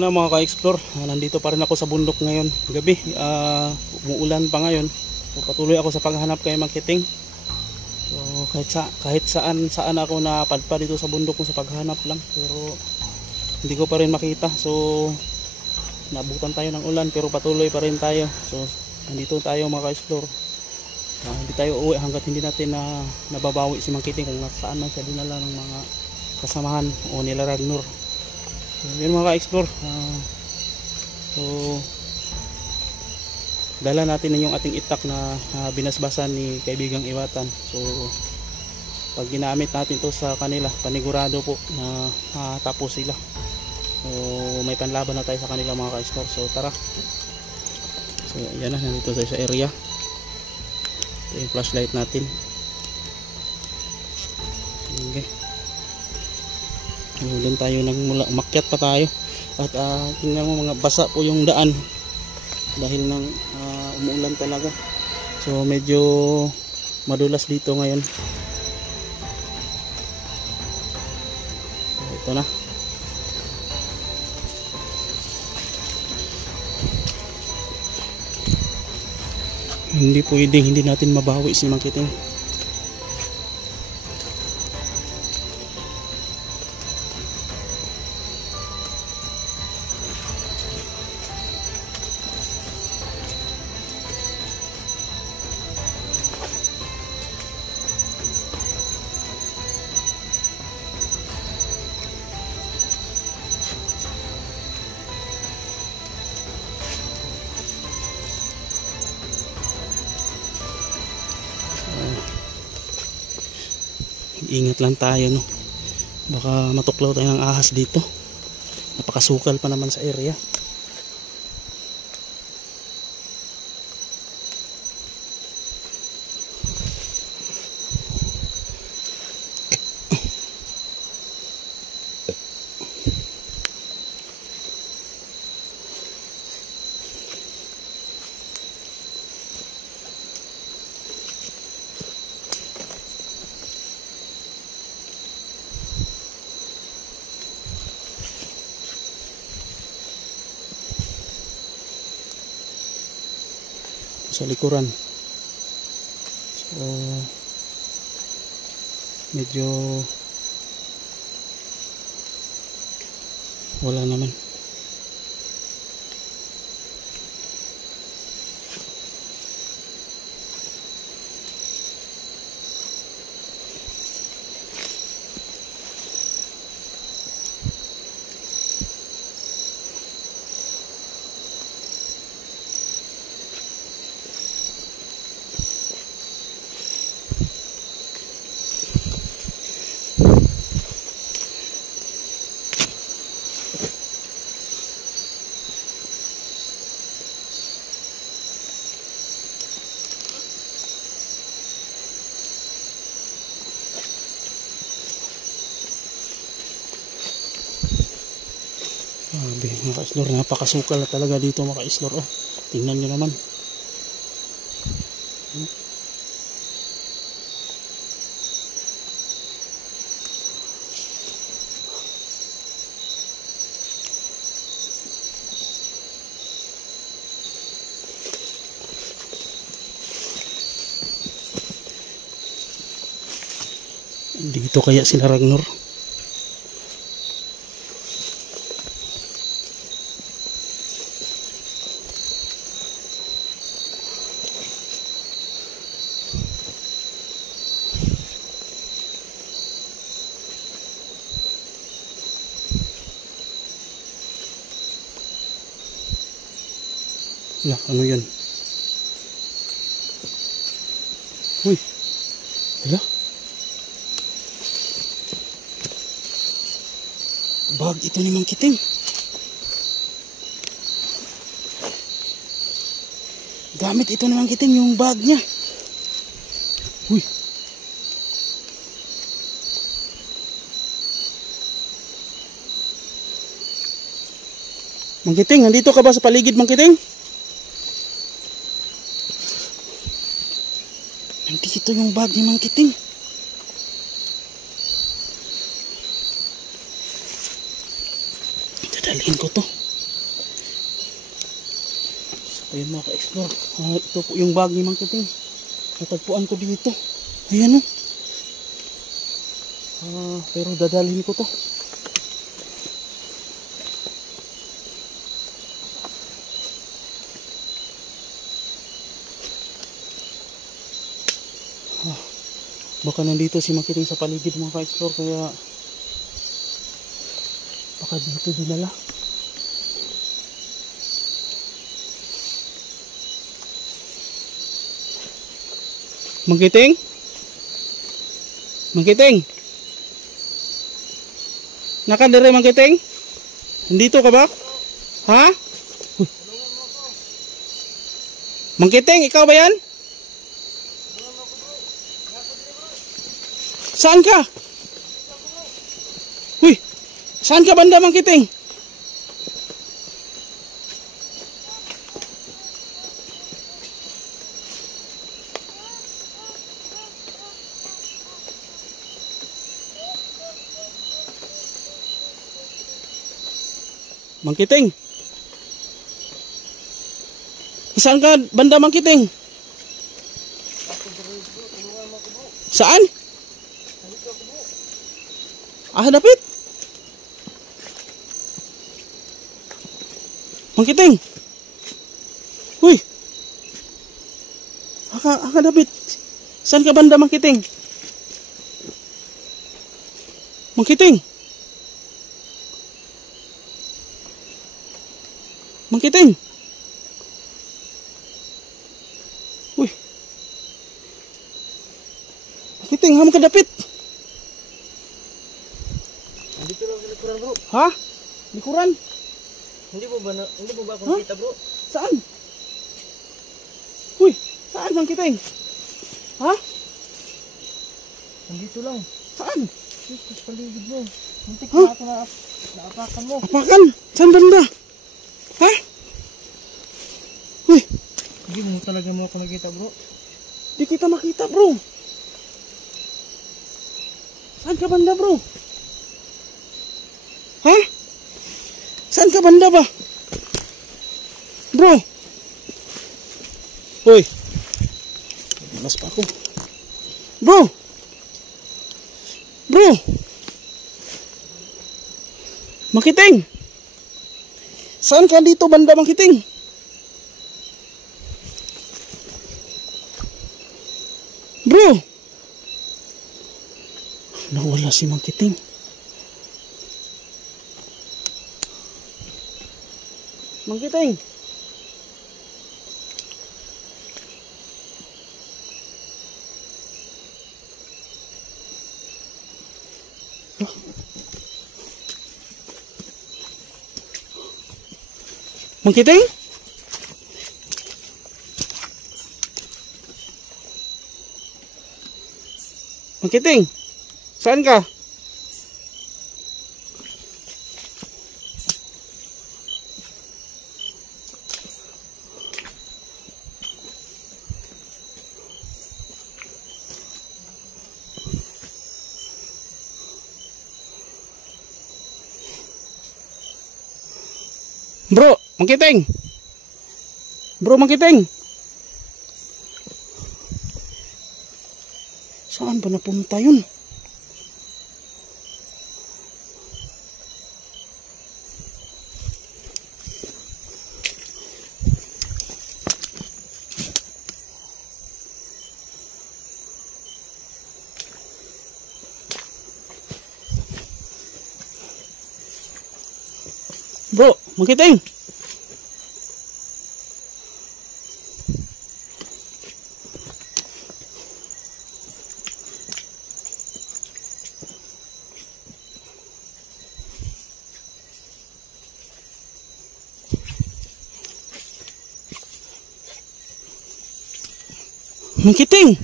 ito na mga ka-explore, nandito pa rin ako sa bundok ngayon. Gabi, umuulan pa ngayon. So patuloy ako sa paghanap kay Mang Kiting. So kahit saan ako napadpad dito sa bundok ko sa paghanap lang, pero hindi ko pa rin makita. So nabutan tayo ng ulan pero patuloy pa rin tayo. So nandito tayo mga ka-explore. Hindi tayo uwi hanggat hindi natin nababawi si Mang Kiting kung nasaan man siya dinala ng mga kasamahan o nila Ragnor. So, yun mga ka-explore, so dala natin yung ating itak na binasbasan ni kaibigang Iwatan. So pag ginamit natin to sa kanila, panigurado po na tapos sila. So may panlaban na tayo sa kanila mga ka-explore. So tara. So yan na, nandito sa area. Ito yung flashlight natin. Okay, doon tayo umakyat pa tayo. At tingnan mo mga basa po yung daan dahil ng umuulan talaga. So medyo madulas dito ngayon. So, ito na. Hindi pwedeng hindi natin mabawi si Mang Kiting. Ingat lang tayo, no? Baka matuklaw tayo ng ahas dito. Napakasukal pa naman sa area. Sa likuran. So medyo wala naman. Mga ka-explore, napakasukal na talaga dito mga ka-explore. Oh, tingnan nyo naman. Dito kaya sila Ragnor? Lah, ano yun? Uy, wala. Bag ito ni Mang Kiting. Gamit ito ni Mang Kiting, yung bag niya. Uy. Mang Kiting, nandito ka ba sa paligid, Mang Kiting? Nandito yung bag ni Mang Kiting. Dadalhin ko to. Ayun mga ka-explore. Ito po yung bag ni Mang Kiting. Natagpuan ko dito. Ayan o. Pero dadalhin ko to. Baka nandito si Mang Kiting sa paligid mga ka-explore, kaya baka dito dinala. Mang Kiting? Mang Kiting? Nakadere Mang Kiting? Nandito ka ba? Ha? Uy. Mang Kiting, ikaw ba yan? Saan ka? Uy, saan ka banda Mang Kiting? Mang Kiting? Saan ka banda Mang Kiting? Saan? Dapit. Mang Kiting. Uy. Dapit. Saan ka banda Mang Kiting? Mang Kiting. Mang Kiting. Uy. Mang Kiting, hamo ka dapit. Dito lang sa likuran bro. Ha? Likuran? Hindi mo ba ako nakita bro? Saan? Uy, saan Mang Kiting? Ha? Nandito lang. Saan? Dito sa paligid mo. Muntik Huh? na ako naapakan mo. Apakan? Saan banda? Ha? Uy, Hindi mo talaga mo ako nakita bro. di kita makita bro. Saan ka banda bro? Ha? Saan ka banda ba? Bro. Uy. Malas pa ako. Bro. Bro. Mang Kiting. Saan ka dito banda Mang Kiting? Bro. Nawala si Mang Kiting. Mang Kiting. Mang Kiting? Mang Kiting? Saan ka? Bro, Mang Kiting. Bro, Mang Kiting. Saan ba napunta yun? Bro, Mang Kiting. Mang Kiting.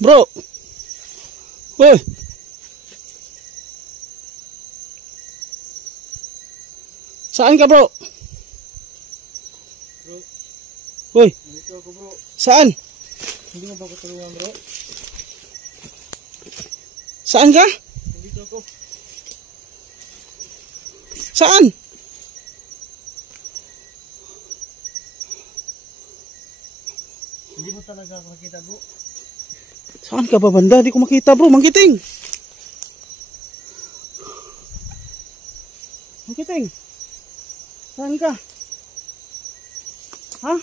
Bro. Woi. Saan ka bro? Bro, Hoy, nandito ako bro. saan? Hindi mo ba ako tulungan bro? Saan ka? Nandito ako. Saan? Hindi mo talaga ako nakita bro. Saan ka ba banda? Di ko makita bro, Mangkiting. Mangkiting. Saan ka? Ha?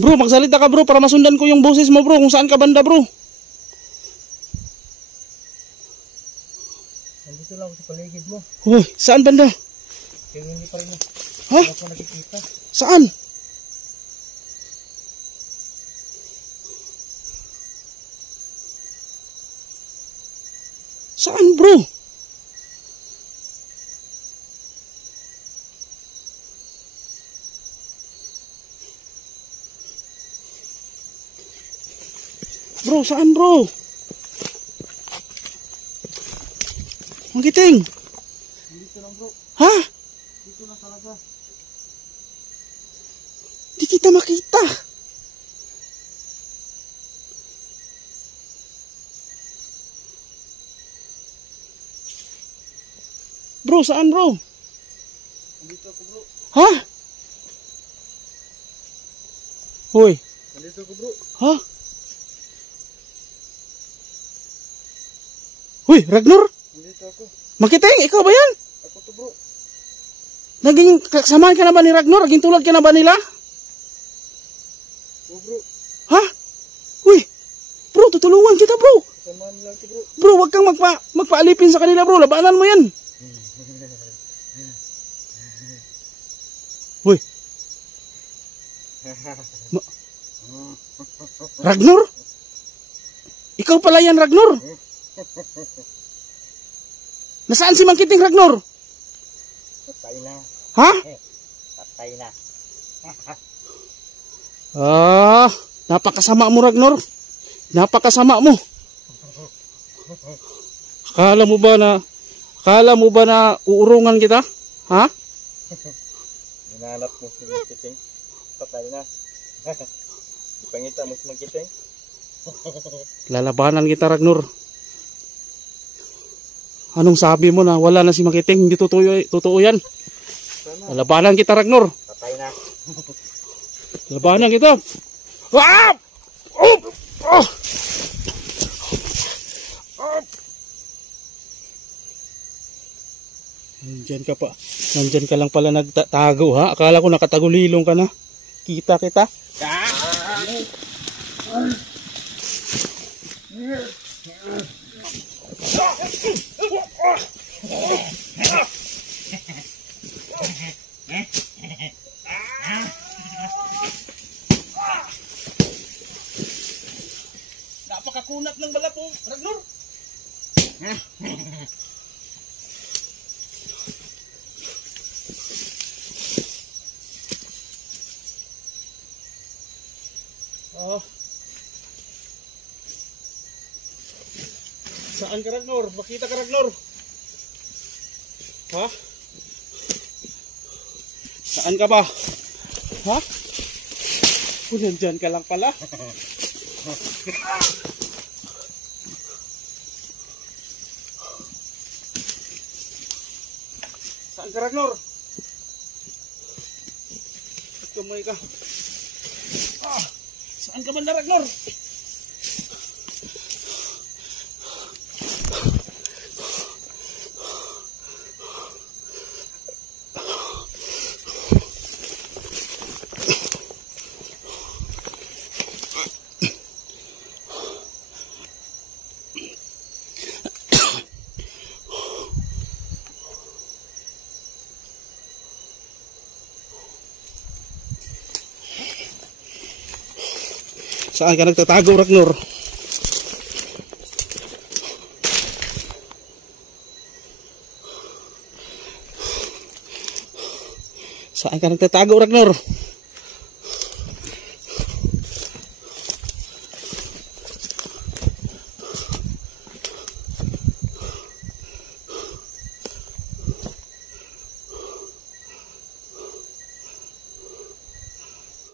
Bro, magsalita ka bro para masundan ko yung boses mo bro kung saan ka banda bro. Nandito lang ako sa paligid mo. Hoy, saan banda? Kaya hindi pa rin mo. Ha? Hindi ako nakikita. Saan? Saan bro? Bro, saan bro? Mangkiting. Nandito lang bro. Ha? Dito lang talaga. Di kita makita. Bro, saan bro? Nandito ako bro. Ha? Hoy, Nandito ako bro. ha? Hoy, Ragnar? Nandito ako. Mangkiting, ikaw ba yan? Ako to bro. Naging kasamahan ka na ba ni Ragnar? Naging tulad ka na ba nila? Oh bro. Ha? Uy, bro, tutulungan kita bro. Samahan lang ito bro. Bro, wag kang magpaalipin sa kanila bro. Labanan mo yan. Uy. Ragnar? Ikaw pala yan, Ragnar. Nasaan si Mangkiting, Ragnar? Patay na. Ha? Patay na. Napakasama mo, Ragnar. Napakasama mo. Akala mo ba na uurungan kita? Ha? Hinanap mo si Mangkiting. Patay na. Pangita mo si Mangkiting. Lalabanan kita, Ragnar. Anong sabi mo na wala na si Mangkiting? Hindi totoo yan. Lalabanan kita, Ragnar. Patay na. Labanan kita. Ah! Oh! Oh! Nandyan ka pa. Nandyan ka lang pala nagtago ha. Akala ko nakatagulilong ka na. Kita kita. Napakakunat ng balat mo, Ragnar. Oh. Saan ka, Ragnar? Makita ka, Ragnar? Ha? Saan ka ba? Ha? Nandyan ka lang pala. Saan ka, Ragnar? Tumoy ka. Saan ka man na, Ragnar? Saan ka nagtatago, Ragnar? Saan ka nagtatago, Ragnar?